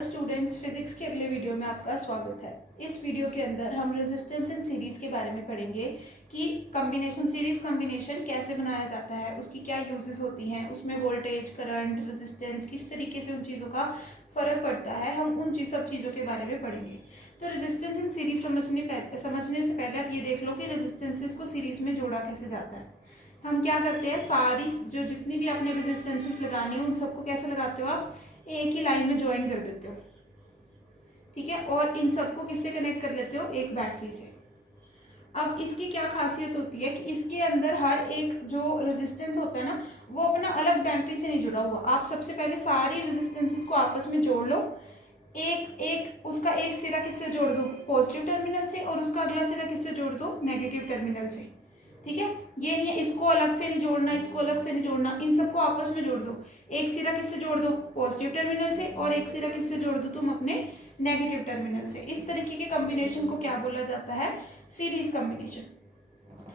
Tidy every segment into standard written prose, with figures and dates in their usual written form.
Students, physics के अगले video में आपका स्वागत है। इस वीडियो के अंदर हम रेजिस्टेंस इन सीरीज के बारे में पढ़ेंगे कि कॉम्बिनेशन सीरीज कॉम्बिनेशन कैसे बनाया जाता है, उसकी क्या यूजेस होती हैं, उसमें वोल्टेज, करंट, रेजिस्टेंस किस तरीके से उन चीज़ों का फ़र्क पड़ता है। हम उन सब चीज़ों के बारे में पढ़ेंगे। तो रेजिस्टेंस इन सीरीज समझने से पहले आप ये देख लो कि रेजिस्टेंसेस को सीरीज में जोड़ा कैसे जाता है। हम क्या करते हैं, सारी जो जितनी भी आपने रेजिस्टेंसेस लगानी है उन सबको कैसे लगाते हो, आप एक ही लाइन में ज्वाइन कर देते हो, ठीक है। और इन सबको किससे कनेक्ट कर लेते हो, एक बैटरी से। अब इसकी क्या खासियत होती है कि इसके अंदर हर एक जो रेजिस्टेंस होता है ना, वो अपना अलग बैटरी से नहीं जुड़ा हुआ। आप सबसे पहले सारी रेजिस्टेंसेस को आपस में जोड़ लो, एक एक उसका एक सिरा किससे जोड़ दो, पॉजिटिव टर्मिनल से, और उसका अगला सिरा किससे जोड़ दो, नेगेटिव टर्मिनल से, ठीक है। ये नहीं है इसको अलग से नहीं जोड़ना, इसको अलग से नहीं जोड़ना, इन सबको आपस में जोड़ दो। एक सिरा किससे जोड़ दो, पॉजिटिव टर्मिनल से, और एक सिरा किससे जोड़ दो तुम, अपने नेगेटिव टर्मिनल से। इस तरीके के कॉम्बिनेशन को क्या बोला जाता है, सीरीज कॉम्बिनेशन।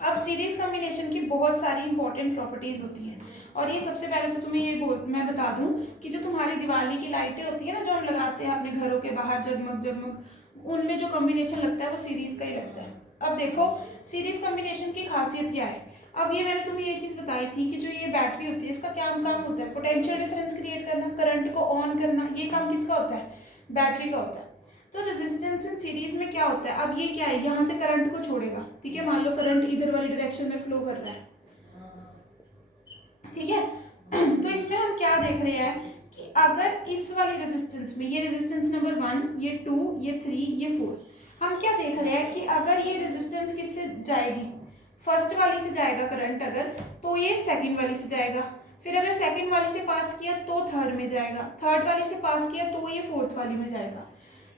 अब सीरीज कॉम्बिनेशन की बहुत सारी इंपॉर्टेंट प्रॉपर्टीज होती हैं, और ये सबसे पहले तो तुम्हें मैं बता दूं कि जो तुम्हारी दिवाली की लाइटें होती है ना, जो हम लगाते हैं अपने घरों के बाहर जगमग जगमग, उनमें जो कॉम्बिनेशन लगता है वो सीरीज का ही लगता है। अब देखो सीरीज कॉम्बिनेशन की खासियत क्या है। अब ये मैंने तुम्हें ये चीज बताई थी कि जो ये बैटरी होती है इसका क्या काम होता है, पोटेंशियल डिफरेंस क्रिएट करना, करंट को ऑन करना, ये काम किसका होता है, बैटरी का होता है। तो रेजिस्टेंस इन सीरीज में क्या होता है, अब ये क्या है, यहाँ से करंट को छोड़ेगा, ठीक है। मान लो करंट इधर वाली डायरेक्शन में फ्लो कर रहा है, ठीक है। तो इसमें हम क्या देख रहे हैं कि अगर इस वाली रेजिस्टेंस में, ये रेजिस्टेंस नंबर 1, ये 2, ये 3, ये 4, हम क्या देख रहे हैं कि अगर ये रेजिस्टेंस किससे जाएगी, फर्स्ट वाली से जाएगा करंट अगर, तो ये सेकंड वाली से जाएगा, फिर अगर सेकंड वाली से पास किया तो थर्ड में जाएगा, थर्ड वाली से पास किया तो ये फोर्थ वाली में जाएगा।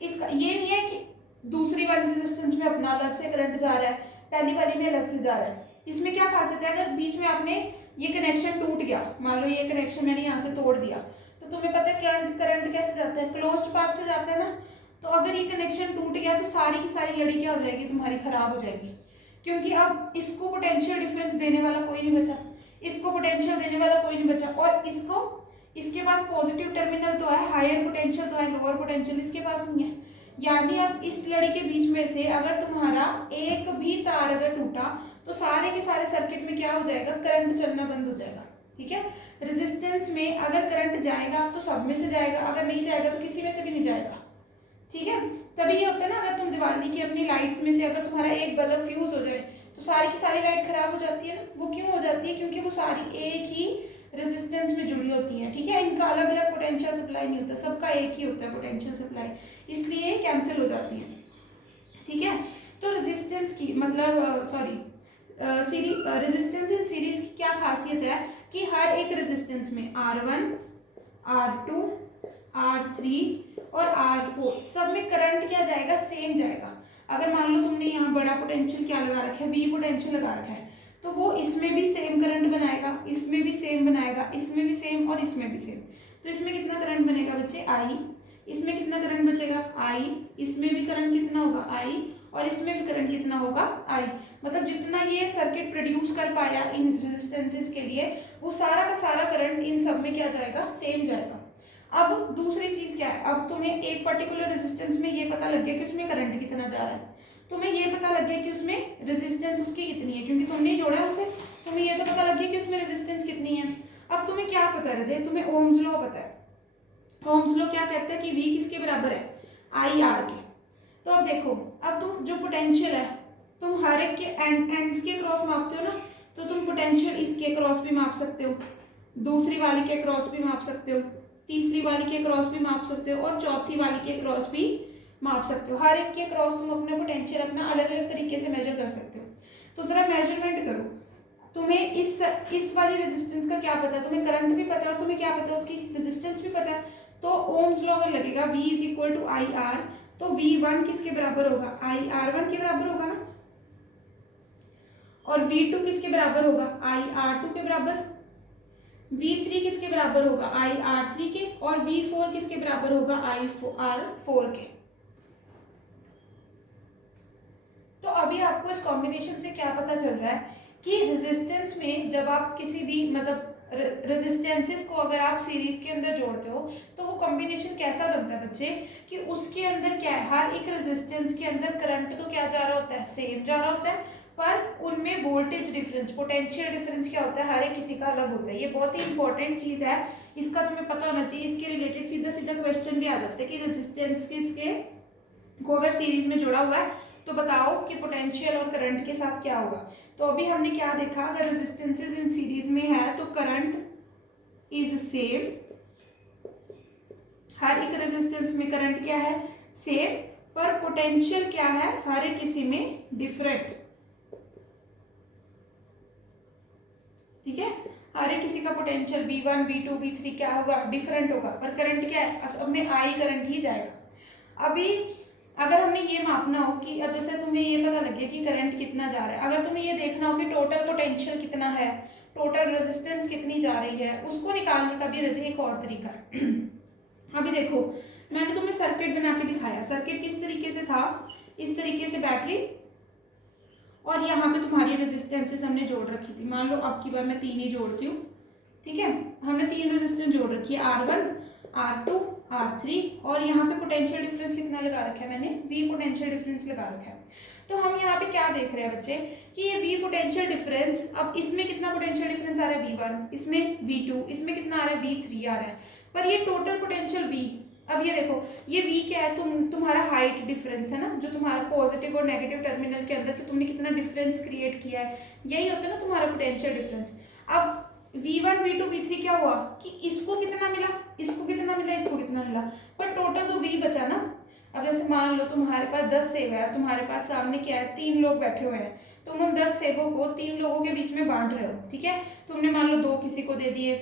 इसका ये नहीं है कि दूसरी वाली रेजिस्टेंस में अपना अलग से करंट जा रहा है, पहली वाली में अलग से जा रहा है। इसमें क्या खासियत है, अगर बीच में आपने ये कनेक्शन टूट गया, मान लो ये कनेक्शन मैंने यहाँ से तोड़ दिया, तो तुम्हें पता है करंट कैसे जाता है, क्लोज्ड पाथ से जाता है ना। तो अगर ये कनेक्शन टूट गया तो सारी की सारी लड़ी क्या हो जाएगी, तुम्हारी खराब हो जाएगी, क्योंकि अब इसको पोटेंशियल डिफरेंस देने वाला कोई नहीं बचा, इसको पोटेंशियल देने वाला कोई नहीं बचा, और इसको, इसके पास पॉजिटिव टर्मिनल तो है, हायर पोटेंशियल तो है, लोअर पोटेंशियल इसके पास नहीं है। यानी अब इस लड़ी के बीच में से अगर तुम्हारा एक भी तार अगर टूटा तो सारे के सारे सर्किट में क्या हो जाएगा, करंट चलना बंद हो जाएगा, ठीक है। रेजिस्टेंस में अगर करंट जाएगा तो सब में से जाएगा, अगर नहीं जाएगा तो किसी में से भी नहीं जाएगा, ठीक है। तभी ये होता है ना, अगर तुम दिवाली की अपनी लाइट्स में से अगर तुम्हारा एक बल्ब फ्यूज हो जाए तो सारी की सारी लाइट खराब हो जाती है ना। वो क्यों हो जाती है, क्योंकि वो सारी एक ही रेजिस्टेंस में जुड़ी होती हैं, ठीक है। इनका अलग अलग पोटेंशियल सप्लाई नहीं होता, सबका एक ही होता है पोटेंशियल सप्लाई, इसलिए कैंसिल हो जाती हैं, ठीक है। तो रेजिस्टेंस की मतलब रेजिस्टेंस इन सीरीज की क्या खासियत है कि हर एक रेजिस्टेंस में R1, R2, R3 और R4 सब में करंट क्या जाएगा, सेम जाएगा। अगर मान लो तुमने यहाँ बड़ा पोटेंशियल क्या लगा रखा है, V पोटेंशियल लगा रखा है, तो वो इसमें भी सेम करंट बनाएगा, इसमें भी सेम बनाएगा, इसमें भी सेम और इसमें भी सेम। तो इसमें कितना करंट बनेगा बच्चे, I, इसमें कितना करंट बचेगा, I, इसमें भी करंट कितना होगा, I, और इसमें भी करंट कितना होगा, I। मतलब जितना ये सर्किट प्रोड्यूस कर पाया इन रेजिस्टेंसेस के लिए, वो सारा का सारा करंट इन सब में क्या जाएगा, सेम जाएगा। अब दूसरी चीज क्या है, अब तुम्हें एक पर्टिकुलर रेजिस्टेंस में ये पता लग गया कि उसमें करंट कितना जा रहा है, तुम्हें ये पता लग गया कि उसमें रेजिस्टेंस उसकी कितनी है, क्योंकि तुमने ही जोड़ा है उसे, तुम्हें ये तो पता लग गया कि उसमें रेजिस्टेंस कितनी है। अब तुम्हें क्या पता रहे, तुम्हें ओम्स लॉ पता है। ओम्स लॉ क्या कहता है कि V किसके बराबर है, IR के। तो अब देखो, अब तुम जो पोटेंशियल है तुम हर एक के एंड्स के क्रॉस मापते हो ना, तो तुम पोटेंशियल इसके क्रॉस भी माप सकते हो, दूसरी वाली के क्रॉस भी माप सकते हो, तीसरी वाली के क्रॉस भी माप सकते हो, और चौथी वाली के क्रॉस भी माप सकते हो। हर एक के क्रॉस तुम अपने पोटेंशियल अपना अलग अलग तरीके से मेजर कर सकते हो। तो जरा मेजरमेंट करो, तुम्हें इस वाली रेजिस्टेंस का क्या पता है, तुम्हें करंट भी पता है और तुम्हें क्या पता है, उसकी रेजिस्टेंस भी पता है। तो ओम्स लॉ अगर लगेगा V is equal to IR, तो V1 किसके बराबर होगा, IR1 के बराबर होगा ना, और V2 किसके बराबर होगा, IR2 के बराबर, V3 किसके बराबर होगा, IR3 के, और V4 किसके बराबर होगा, IR4 के। तो अभी आपको इस कॉम्बिनेशन से क्या पता चल रहा है कि रेजिस्टेंस में जब आप किसी भी मतलब रेजिस्टेंसेस को अगर आप सीरीज के अंदर जोड़ते हो तो वो कॉम्बिनेशन कैसा बनता है बच्चे कि उसके अंदर क्या है, हर एक रेजिस्टेंस के अंदर करंट तो क्या जा रहा होता है, सेम जा रहा होता है, पर उनमें वोल्टेज डिफरेंस, पोटेंशियल डिफरेंस क्या होता है, हर एक किसी का अलग होता है। ये बहुत ही इंपॉर्टेंट चीज है, इसका तुम्हें पता होना चाहिए। इसके रिलेटेड सीधा सीधा क्वेश्चन भी आ जाता है कि रेजिस्टेंस किसके को अगर सीरीज में जुड़ा हुआ है तो बताओ कि पोटेंशियल और करंट के साथ क्या होगा। तो अभी हमने क्या देखा, अगर रेजिस्टेंसेस इन सीरीज में है तो करंट इज सेम, हर एक रेजिस्टेंस में करंट क्या है, सेम, पर पोटेंशियल क्या है, हर एक किसी में डिफरेंट। ठीक है, हर एक किसी का पोटेंशियल V1 V2 V3 क्या होगा, डिफरेंट होगा, पर करंट क्या है, अब में आई करंट ही जाएगा। अभी अगर हमने ये मापना हो कि अब जैसे तुम्हें ये पता लग गया कि करंट कितना जा रहा है, अगर तुम्हें ये देखना हो कि टोटल पोटेंशियल कितना है, टोटल रेजिस्टेंस कितनी जा रही है, उसको निकालने का भी रजे एक और तरीका है। अभी देखो मैंने तुम्हें सर्किट बना के दिखाया, सर्किट किस तरीके से था, इस तरीके से बैटरी और यहाँ पे तुम्हारी रेजिस्टेंसेस हमने जोड़ रखी थी। मान लो अब की बार मैं 3 ही जोड़ती हूँ, ठीक है, हमने 3 रेजिस्टेंस जोड़ रखी है, R1 R2 R3, और यहाँ पे पोटेंशियल डिफरेंस कितना लगा रखा है मैंने, V पोटेंशियल डिफरेंस लगा रखा है। तो हम यहाँ पे क्या देख रहे हैं बच्चे कि ये V पोटेंशियल डिफरेंस, अब इसमें कितना पोटेंशियल डिफरेंस आ रहा है V1, इसमें V2, इसमें कितना आ रहा है V3 आ रहा है, पर ये टोटल पोटेंशियल V। अब ये देखो ये V क्या है, तुम्हारा हाइट डिफरेंस है ना, जो तुम्हारा पॉजिटिव और नेगेटिव टर्मिनल के अंदर कि तुमने कितना डिफरेंस क्रिएट किया है, यही होता है ना तुम्हारा पोटेंशियल डिफरेंस। अब V1 V2 V3 क्या हुआ कि इसको कितना मिला, इसको कितना मिला, इसको कितना मिला, पर टोटल तो V बचा ना। अब जैसे मान लो तुम्हारे पास 10 सेब है, तुम्हारे पास सामने क्या है, 3 लोग बैठे हुए हैं, तुम उन 10 सेबों को 3 लोगों के बीच में बांट रहे हो, ठीक है, तुमने मान लो 2 किसी को दे दिए,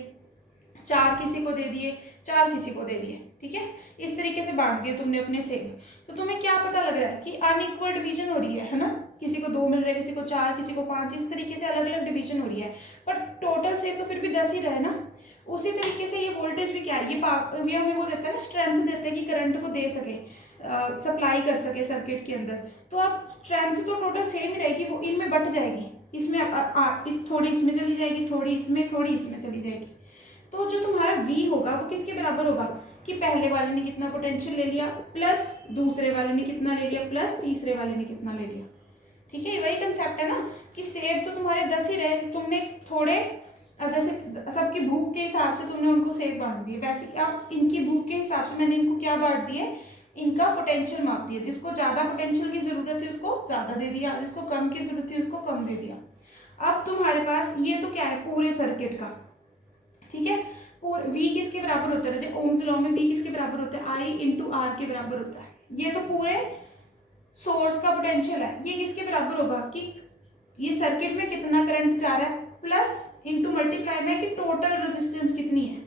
4 किसी को दे दिए, 4 किसी को दे दिए, ठीक है, इस तरीके से बांट दिए तुमने अपने सेब। तो तुम्हें क्या पता लग रहा है कि अनइक्वल डिवीजन हो रही है ना, किसी को 2 मिल रहे, किसी को 4, किसी को 5, इस तरीके से अलग अलग डिवीजन हो रही है, पर टोटल सेब तो फिर भी 10 ही रहे ना। उसी तरीके से ये वोल्टेज भी क्या है, ये हमें वो देता है ना, स्ट्रेंथ देता है कि करंट को दे सके, सप्लाई कर सके सर्किट के अंदर। तो अब स्ट्रेंथ तो टोटल सेम ही रहेगी, वो इनमें बट जाएगी, इसमें इस थोड़ी इसमें चली जाएगी, थोड़ी इसमें, थोड़ी इसमें चली जाएगी। तो जो तुम्हारा V होगा वो किसके बराबर होगा कि पहले वाले ने कितना पोटेंशियल ले लिया प्लस दूसरे वाले ने कितना ले लिया प्लस तीसरे वाले ने कितना ले लिया। ठीक है, वही कंसेप्ट है ना कि सेब तो तुम्हारे 10 ही रहे, तुमने थोड़े जैसे सबकी भूख के हिसाब से तुमने उनको सेब बांट दिए, वैसे अब इनकी भूख के हिसाब से मैंने इनको क्या बांट दिए, इनका पोटेंशियल माप दिया। जिसको ज्यादा पोटेंशियल की जरूरत है उसको ज्यादा दे दिया, जिसको कम की जरूरत है उसको कम दे दिया। अब तुम्हारे पास ये तो क्या है पूरे सर्किट का, ठीक है, और V किसके बराबर होता है, जैसे ओम्स लॉ में V किसके बराबर होता है, I इंटू आर के बराबर होता है। ये तो पूरे सोर्स का पोटेंशियल है, ये किसके बराबर होगा कि ये सर्किट में कितना करंट जा रहा है प्लस इंटू मल्टीप्लाई में कि टोटल रेजिस्टेंस कितनी है।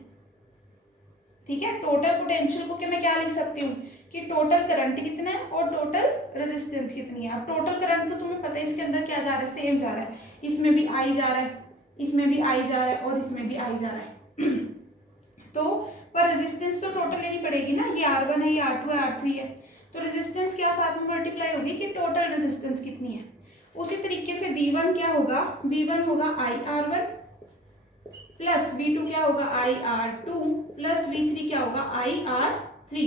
ठीक है, टोटल पोटेंशियल को कि मैं क्या लिख सकती हूँ कि टोटल करंट कितना है और टोटल रेजिस्टेंस कितनी है। अब टोटल करंट तो तुम्हें पता है इसके अंदर क्या जा रहा है, सेम जा रहा है, इसमें भी I जा रहा है, इसमें भी I जा रहा है और इसमें भी I जा रहा है। तो पर रेजिस्टेंस तो टोटल लेनी पड़ेगी ना, ये R1 है, ये R2 है, R3 है, तो रेजिस्टेंस क्या साथ में मल्टीप्लाई होगी कि टोटल रेजिस्टेंस कितनी है। उसी तरीके से V1 क्या होगा, V1 होगा IR1 प्लस V2 क्या होगा IR2 प्लस V3 क्या होगा IR3।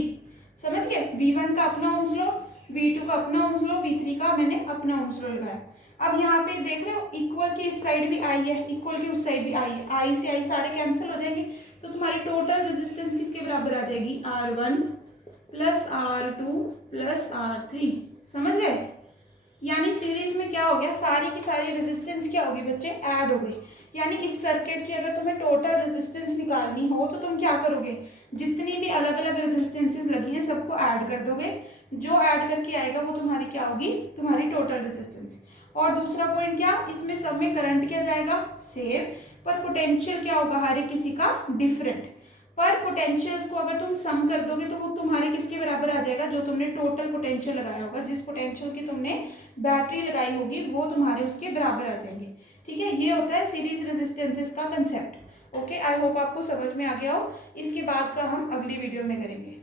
समझ गए, V1 का अपना ओम्स लॉ, V2 का अपना ओम्स लॉ, V3 का मैंने अपना ओम्स लॉ लगाया। अब यहाँ पे देख रहे हो इक्वल की इस साइड भी I है, इक्वल की उस साइड भी I है, I से I सारे कैंसिल हो जाएंगे, तो तुम्हारी टोटल रेजिस्टेंस किसके बराबर आ जाएगी, R1 plus R2 plus R3। समझ गए, यानी सीरीज में क्या हो गया, सारी की सारी रेजिस्टेंस क्या होगी बच्चे, ऐड हो गई। यानी इस सर्किट की अगर तुम्हें टोटल रेजिस्टेंस निकालनी हो तो तुम क्या करोगे, जितनी भी अलग अलग रेजिस्टेंसेस लगी हैं सबको ऐड कर दोगे, जो ऐड करके आएगा वो तुम्हारी क्या होगी, तुम्हारी टोटल रेजिस्टेंस। और दूसरा पॉइंट क्या, इसमें सब में करंट क्या जाएगा, सेम, पर पोटेंशियल क्या होगा हर एक किसी का डिफरेंट। पर पोटेंशियल्स को अगर तुम सम कर दोगे तो वो तुम्हारे किसके बराबर आ जाएगा, जो तुमने टोटल पोटेंशियल लगाया होगा, जिस पोटेंशियल की तुमने बैटरी लगाई होगी वो तुम्हारे उसके बराबर आ जाएंगे। ठीक है, ये होता है सीरीज रेजिस्टेंसेस का कंसेप्ट। ओके, आई होप आपको समझ में आ गया हो। इसके बाद का हम अगली वीडियो में करेंगे।